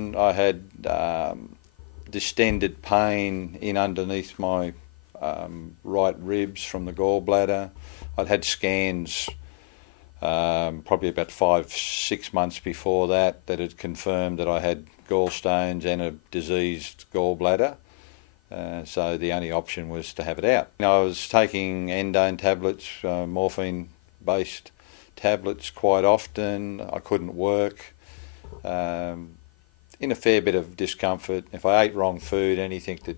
I had distended pain in underneath my right ribs from the gallbladder. I'd had scans probably about 5-6 months before that had confirmed that I had gallstones and a diseased gallbladder. So the only option was to have it out. I was taking endone tablets, morphine-based tablets quite often. I couldn't work. In a fair bit of discomfort. If I ate wrong food, anything that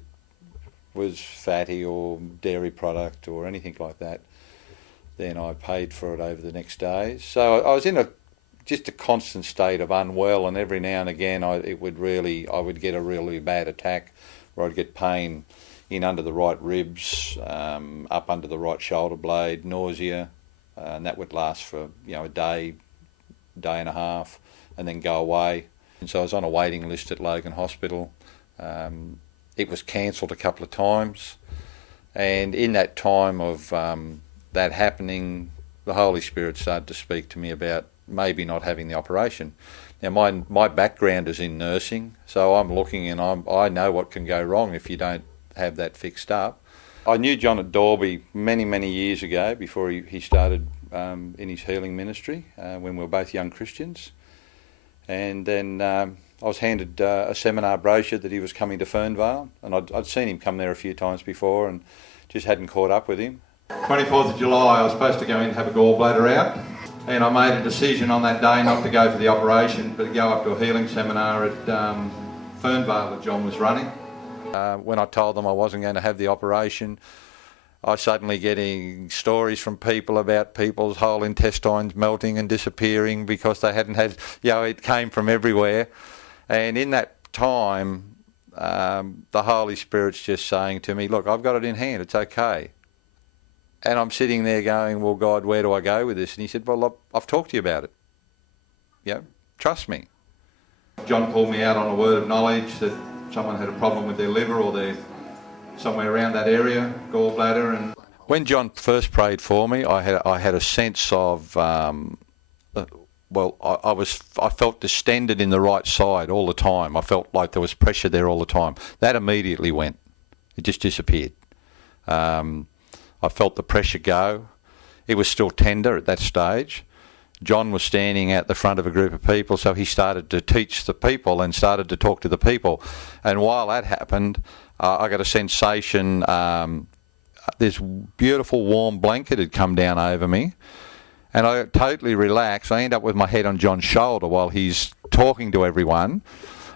was fatty or dairy product or anything like that, then I paid for it over the next days. So I was in just a constant state of unwell, and every now and again I would get a really bad attack where I'd get pain in under the right ribs, up under the right shoulder blade, nausea, and that would last for a day and a half, and then go away. And so I was on a waiting list at Logan Hospital. It was cancelled a couple of times, and in that time of that happening, the Holy Spirit started to speak to me about maybe not having the operation. Now my background is in nursing, so I'm looking and I know what can go wrong if you don't have that fixed up. I knew John at Dalby many years ago before he started in his healing ministry when we were both young Christians. And then I was handed a seminar brochure that he was coming to Fernvale, and I'd seen him come there a few times before and just hadn't caught up with him. 24th of July I was supposed to go in and have a gallbladder out, and I made a decision on that day not to go for the operation but to go up to a healing seminar at Fernvale that John was running. When I told them I wasn't going to have the operation, I was suddenly getting stories from people about people's whole intestines melting and disappearing because they hadn't had, it came from everywhere. And in that time, the Holy Spirit's just saying to me, look, I've got it in hand, it's okay. And I'm sitting there going, well, God, where do I go with this? And he said, well, I've talked to you about it. Trust me. John called me out on a word of knowledge that someone had a problem with their liver or their somewhere around that area, gallbladder. And when John first prayed for me, I had a sense of, I felt distended in the right side all the time. I felt like there was pressure there all the time. That immediately went. It just disappeared. I felt the pressure go. It was still tender at that stage. John was standing at the front of a group of people, so he started to teach the people and started to talk to the people. And while that happened, I got a sensation, this beautiful warm blanket had come down over me, and I totally relaxed. I end up with my head on John's shoulder while he's talking to everyone,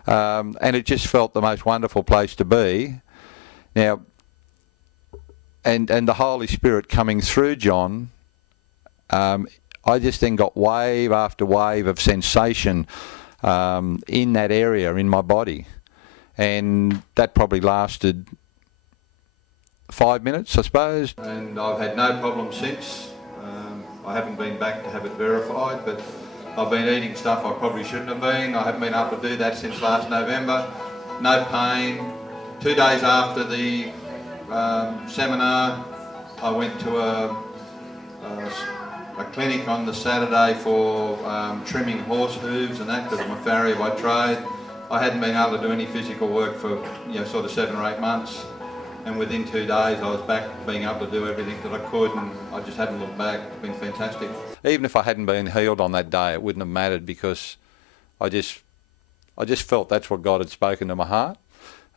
and it just felt the most wonderful place to be. Now, and the Holy Spirit coming through John, I just then got wave after wave of sensation in that area in my body. And that probably lasted 5 minutes, I suppose. And I've had no problem since. I haven't been back to have it verified, but I've been eating stuff I probably shouldn't have been. I haven't been able to do that since last November. No pain. 2 days after the seminar, I went to a clinic on the Saturday for trimming horse hooves and that, because I'm a farrier by trade. I hadn't been able to do any physical work for sort of 7 or 8 months, and within 2 days I was back being able to do everything that I could, and I just haven't looked back. It's been fantastic. Even if I hadn't been healed on that day, it wouldn't have mattered, because I just felt that's what God had spoken to my heart.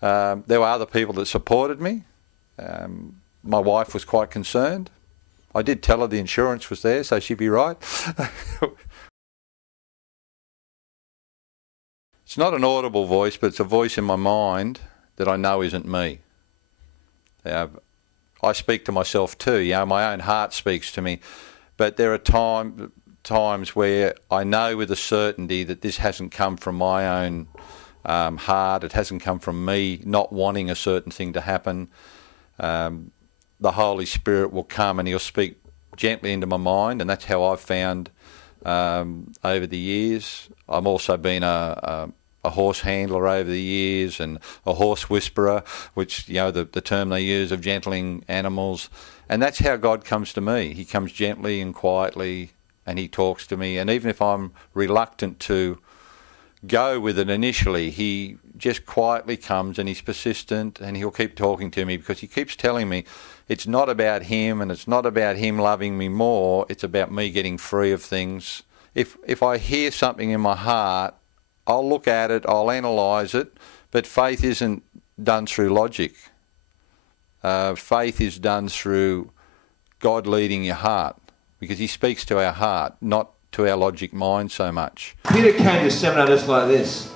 There were other people that supported me. My wife was quite concerned. I did tell her the insurance was there, so she'd be right. It's not an audible voice, but it's a voice in my mind that I know isn't me. I speak to myself too. My own heart speaks to me. But there are times where I know with a certainty that this hasn't come from my own heart. It hasn't come from me not wanting a certain thing to happen. The Holy Spirit will come and he'll speak gently into my mind, and that's how I've found over the years. I've also been a horse handler over the years, and a horse whisperer, which, the term they use of gentling animals. And that's how God comes to me. He comes gently and quietly, and he talks to me. And even if I'm reluctant to go with it initially. He just quietly comes and he's persistent, and he'll keep talking to me because he keeps telling me it's not about him and it's not about him loving me more, it's about me getting free of things. If I hear something in my heart, I'll look at it, I'll analyse it, but faith isn't done through logic. Faith is done through God leading your heart, because he speaks to our heart, not to our logic mind so much. Peter came to a seminar just like this.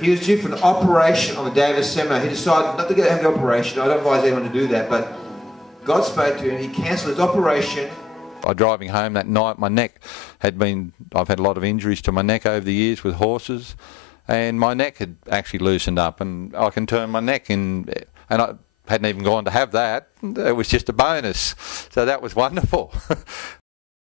He was due for an operation on the day of the seminar. He decided not to have the operation. I don't advise anyone to do that, but God spoke to him. He cancelled his operation. Driving home that night, my neck I've had a lot of injuries to my neck over the years with horses, and my neck had actually loosened up, and I can turn my neck in, and I hadn't even gone to have that. It was just a bonus. So that was wonderful.